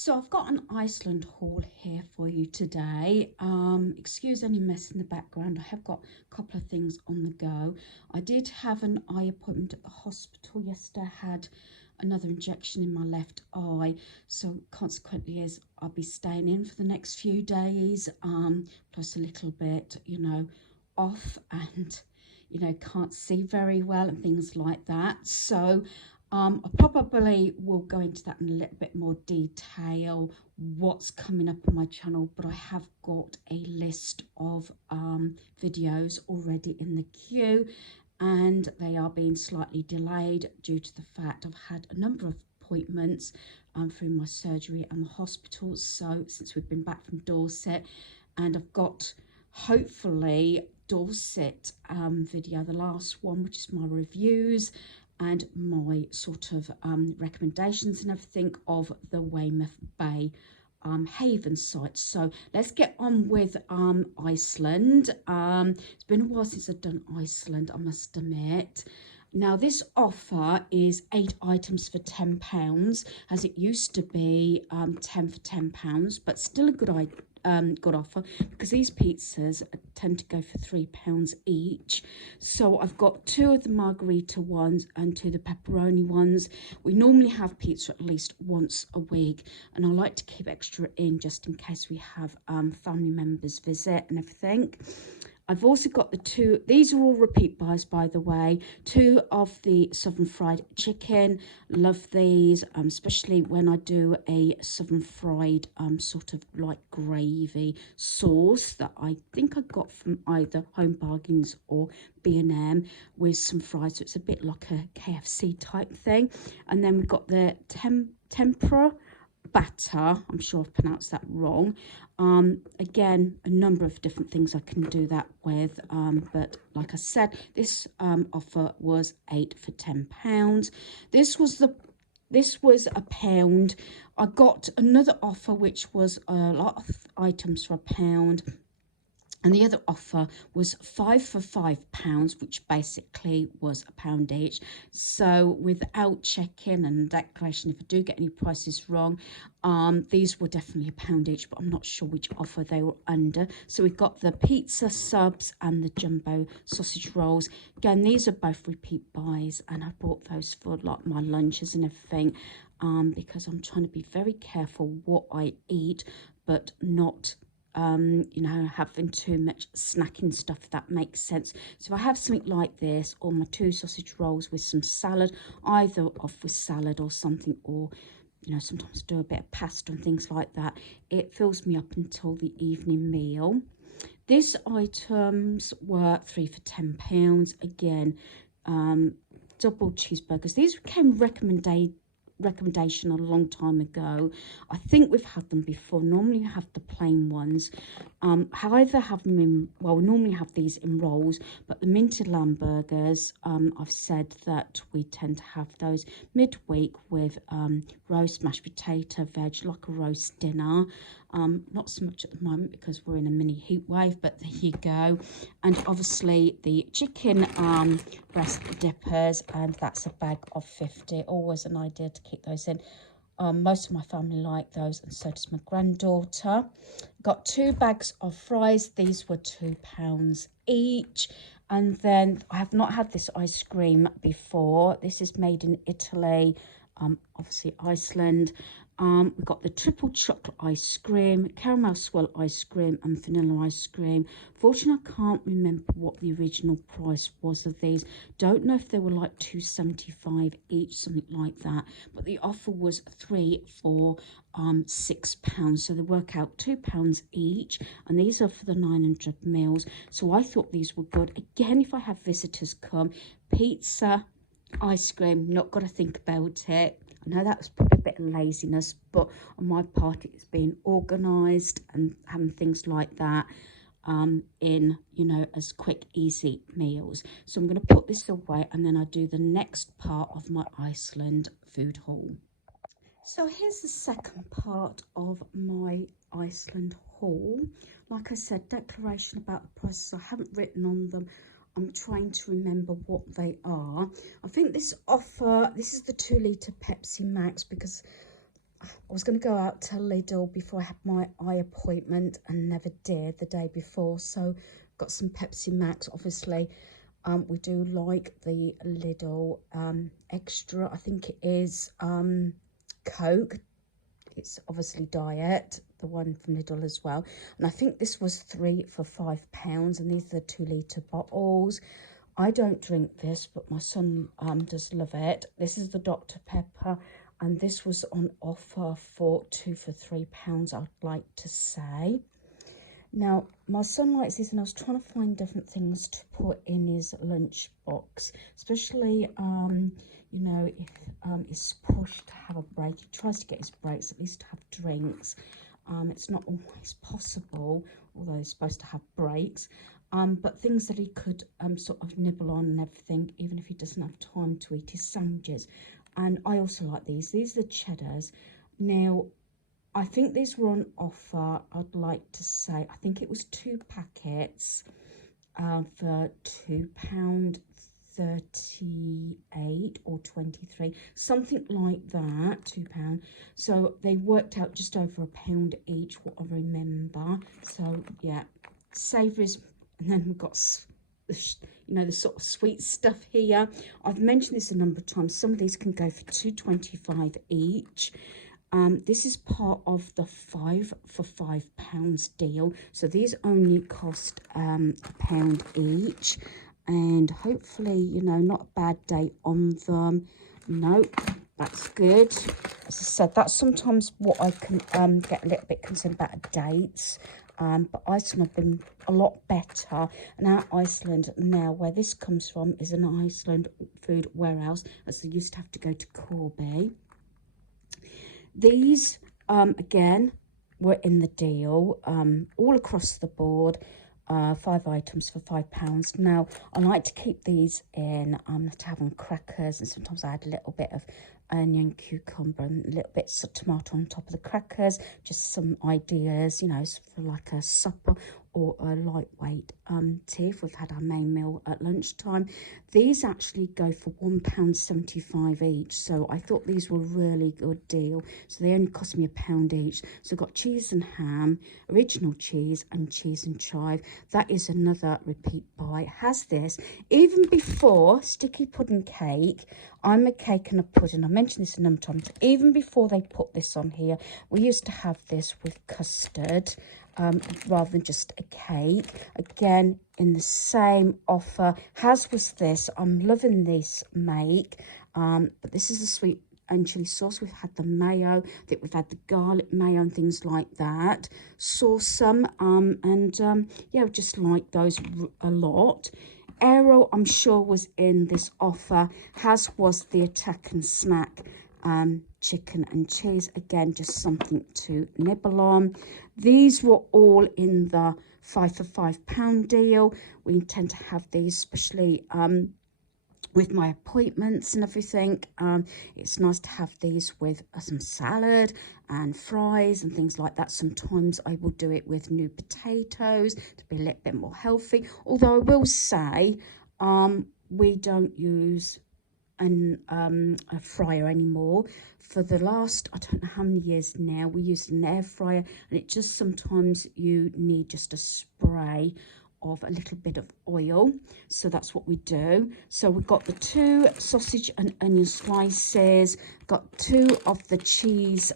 So I've got an Iceland haul here for you today. Excuse any mess in the background. I have got a couple of things on the go. I did have an eye appointment at the hospital yesterday. I had another injection in my left eye. So consequently, as I'll be staying in for the next few days, plus a little bit, off and, can't see very well and things like that. So I probably will go into that in a little bit more detail, what's coming up on my channel, but I have got a list of videos already in the queue, and they are being slightly delayed due to the fact I've had a number of appointments through my surgery and the hospital. So since we've been back from Dorset, and I've got hopefully Dorset video, the last one, which is my reviews and my sort of recommendations and everything of the Weymouth Bay haven site. So let's get on with Iceland. It's been a while since I've done Iceland, I must admit. Now this offer is 8 items for £10, as it used to be 10 for £10, but still a good offer, because these pizzas tend to go for £3 each. So I've got 2 of the margarita ones and 2 of the pepperoni ones. We normally have pizza at least once a week, and I like to keep extra in just in case we have family members visit and everything. I've also got the 2, these are all repeat buys by the way, 2 of the southern fried chicken. Love these, especially when I do a southern fried sort of like gravy sauce that I think I got from either Home Bargains or B&M with some fries, so it's a bit like a KFC type thing. And then we've got the tempura batter, I'm sure I've pronounced that wrong. Again, a number of different things I can do that with, but like I said, this offer was 8 for £10. This was £1. I got another offer which was a lot of items for £1, and the other offer was 5 for £5, which basically was £1 each. So without checking and declaration, if I do get any prices wrong, these were definitely £1 each, but I'm not sure which offer they were under. So we've got the pizza subs and the jumbo sausage rolls. Again, these are both repeat buys, and I bought those for like my lunches and everything, because I'm trying to be very careful what I eat, but not having too much snacking stuff, if that makes sense. So if I have something like this, or my 2 sausage rolls with some salad, either off with salad or something, or sometimes do a bit of pasta and things like that, it fills me up until the evening meal. These items were 3 for £10 again. Double cheeseburgers. These came recommendation a long time ago. I think we've had them before. Normally you have the plain ones. However, have them in, well, we normally have these in rolls, but the minted lamb burgers, I've said that we tend to have those midweek with roast, mashed potato, veg, like a roast dinner. Not so much at the moment because we're in a mini heat wave, but there you go. And obviously the chicken breast dippers, and that's a bag of 50. Always an idea to keep those in. Most of my family like those, and so does my granddaughter. Got 2 bags of fries. These were £2 each. And then I have not had this ice cream before. This is made in Italy, obviously Iceland. We've got the triple chocolate ice cream, caramel swirl ice cream, and vanilla ice cream. Fortunately, I can't remember what the original price was of these. Don't know if they were like £2.75 each, something like that. But the offer was 3 for £6, so they work out £2 each, and these are for the 900 meals. So I thought these were good. Again, if I have visitors come, pizza, ice cream, not got to think about it. I know that was probably a bit of laziness, but on my part it's being organised and having things like that in, as quick, easy meals. So I'm going to put this away, and then I do the next part of my Iceland food haul. So here's the second part of my Iceland haul. Like I said, declaration about the prices, I haven't written on them. I'm trying to remember what they are. I think this offer, this is the 2 litre Pepsi Max, because I was going to go out to Lidl before I had my eye appointment and never did the day before. So got some Pepsi Max. Obviously, we do like the Lidl extra. I think it is Coke. It's obviously diet, the one from Lidl as well. And I think this was 3 for £5. And these are the 2-litre bottles. I don't drink this, but my son does love it. This is the Dr. Pepper, and this was on offer for 2 for £3, I'd like to say. Now, my son likes these, and I was trying to find different things to put in his lunch box, especially, you know, if he's pushed to have a break. He tries to get his breaks, at least to have drinks. It's not always possible, although he's supposed to have breaks. But things that he could sort of nibble on and everything, even if he doesn't have time to eat his sandwiches. And I also like these. These are the cheddars. Now, I think these were on offer, I'd like to say. I think it was 2 packets for £2.38 or 23, something like that, £2. So they worked out just over £1 each, what I remember. So yeah, savouries. And then we've got, you know, the sort of sweet stuff here. I've mentioned this a number of times. Some of these can go for £2.25 each. This is part of the 5 for £5 deal. So these only cost £1 each. And hopefully, you know, not a bad date on them. No, that's good. As I said, that's sometimes what I can get a little bit concerned about dates. But Iceland have been a lot better. And our Iceland now, where this comes from, is an Iceland food warehouse, as they used to have to go to Corby. These, again, were in the deal, all across the board. 5 items for £5. Now, I like to keep these in to have on crackers, and sometimes I add a little bit of onion, cucumber, and a little bit of tomato on top of the crackers. Just some ideas, you know, for like a supper or a lightweight tea if we've had our main meal at lunchtime. These actually go for £1.75 each, so I thought these were a really good deal. So they only cost me £1 each. So I've got cheese and ham, original cheese, and cheese and chive. That is another repeat buy. Has this even before sticky pudding cake. I'm a cake and a pudding. I mentioned this a number of times. Even before they put this on here, we used to have this with custard rather than just a cake. Again, in the same offer. As was this. I'm loving this make. But this is the sweet and chili sauce. We've had the mayo. I think we've had the garlic mayo and things like that. Saw some. Yeah, just like those a lot. Aero, I'm sure, was in this offer, as was the attack and snack chicken and cheese. Again, just something to nibble on. These were all in the 5 for £5 deal. We intend to have these, especially with my appointments and everything. It's nice to have these with some salad and fries and things like that. Sometimes I will do it with new potatoes to be a little bit more healthy. Although I will say we don't use a fryer anymore. For the last, I don't know how many years now, we use an air fryer, and it just sometimes you need just a spray of a little bit of oil, so that's what we do. So we've got the 2 sausage and onion slices, got 2 of the cheese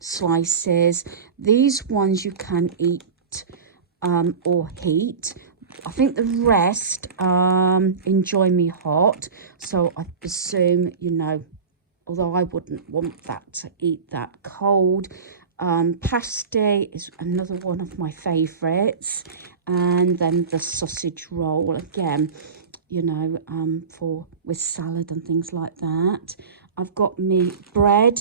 slices. These ones you can eat or heat. I think the rest enjoy me hot, so I presume, you know, although I wouldn't want that to eat that cold. Pasty is another one of my favourites. And then the sausage roll, again, you know, with salad and things like that. I've got me bread.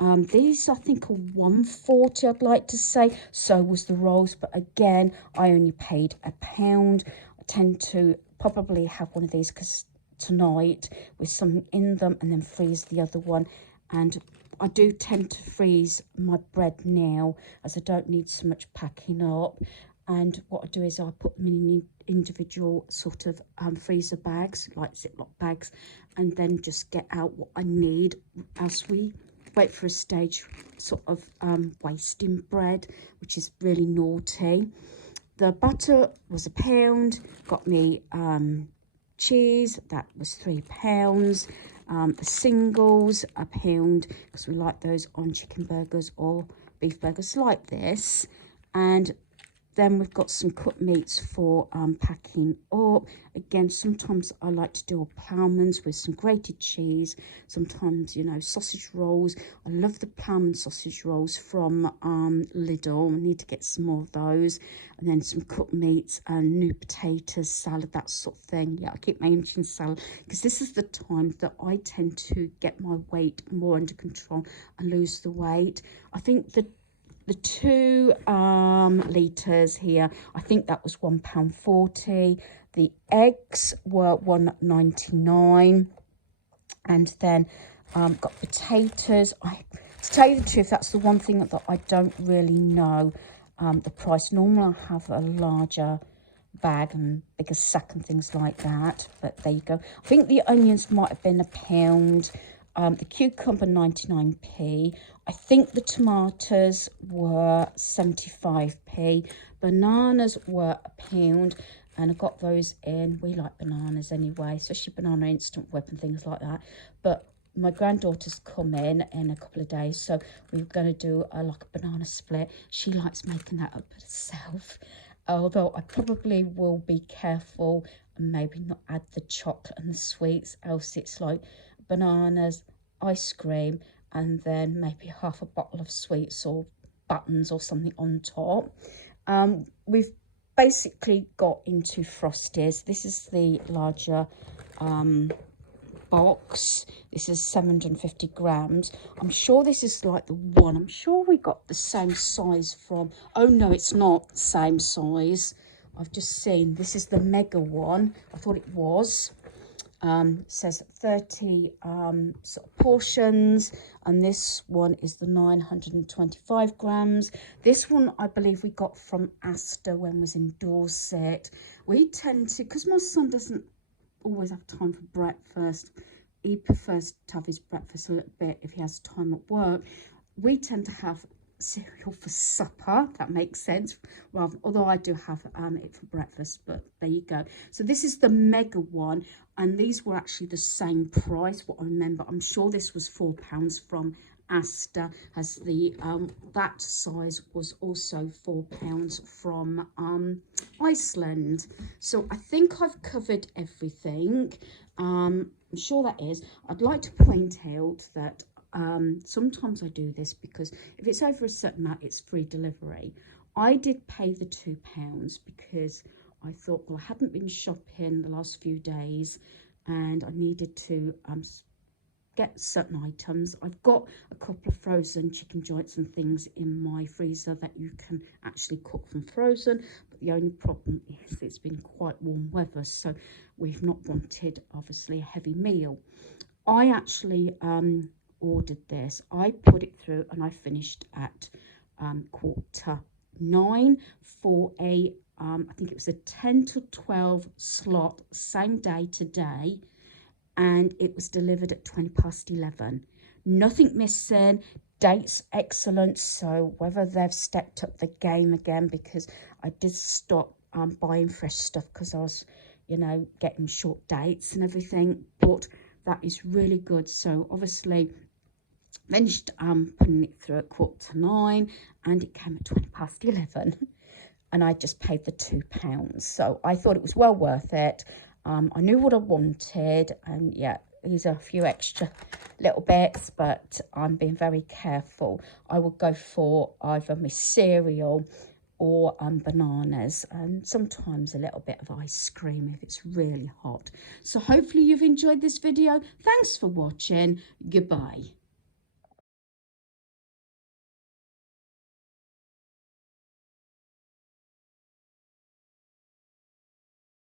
These, I think, are £1.40, I'd like to say. So was the rolls, but again, I only paid £1. I tend to probably have one of these because tonight with something in them, and then freeze the other one. And I do tend to freeze my bread now, as I don't need so much packing up. And what I do is I put them in individual sort of freezer bags, like Ziploc bags, and then just get out what I need as we wait for a stage sort of wasting bread, which is really naughty. The butter was £1, got me cheese, that was £3. The singles, £1, because we like those on chicken burgers or beef burgers like this. And then we've got some cut meats for packing up. Again, sometimes I like to do a ploughman's with some grated cheese. Sometimes, you know, sausage rolls. I love the ploughman sausage rolls from Lidl. I need to get some more of those. And then some cut meats and new potatoes, salad, that sort of thing. Yeah, I keep mentioning salad because this is the time that I tend to get my weight more under control and lose the weight. I think the 2 litres here, I think that was £1.40. The eggs were £1.99. And then got potatoes. To tell you the truth, that's the one thing that I don't really know the price. Normally I have a larger bag and bigger sack and things like that, but there you go. I think the onions might have been £1. The cucumber 99p. I think the tomatoes were 75p. Bananas were £1, and I got those in. We like bananas anyway, especially banana instant whip and things like that. But my granddaughter's come in a couple of days, so we're going to do like a banana split. She likes making that up herself, although I probably will be careful and maybe not add the chocolate and the sweets, else it's like bananas, ice cream, and then maybe half a bottle of sweets or buttons or something on top. We've basically got into Frosties. This is the larger box. This is 750 grams. I'm sure this is like the one. I'm sure we got the same size from, oh no, it's not the same size. I've just seen this is the mega one. I thought it was. Says 30 sort of portions, and this one is the 925 grams. This one I believe we got from Asda when we was in Dorset. We tend to, because my son doesn't always have time for breakfast, he prefers to have his breakfast a little bit if he has time at work. We tend to have cereal for supper, that makes sense, rather, although I do have it for breakfast, but there you go. So this is the mega one, and these were actually the same price, what I remember. I'm sure this was £4 from Asda, as the that size was also £4 from Iceland. So I think I've covered everything. I'm sure that is. I'd like to point out that sometimes I do this because if it's over a certain amount, it's free delivery. I did pay the £2 because I thought, well, I hadn't been shopping the last few days and I needed to get certain items. I've got a couple of frozen chicken joints and things in my freezer that you can actually cook from frozen, but the only problem is it's been quite warm weather, so we've not wanted obviously a heavy meal. I actually ordered this. I put it through and I finished at 9:15 for a I think it was a 10 to 12 slot, same day today, and it was delivered at 11:20. Nothing missing, dates excellent. So whether they've stepped up the game again, because I did stop buying fresh stuff because I was, you know, getting short dates and everything, but that is really good. So obviously finished putting it through at 9:15, and it came at 11:20. And I just paid the £2. So I thought it was well worth it. I knew what I wanted, and yeah, these are a few extra little bits, but I'm being very careful. I will go for either my cereal or bananas, and sometimes a little bit of ice cream if it's really hot. So hopefully you've enjoyed this video. Thanks for watching. Goodbye.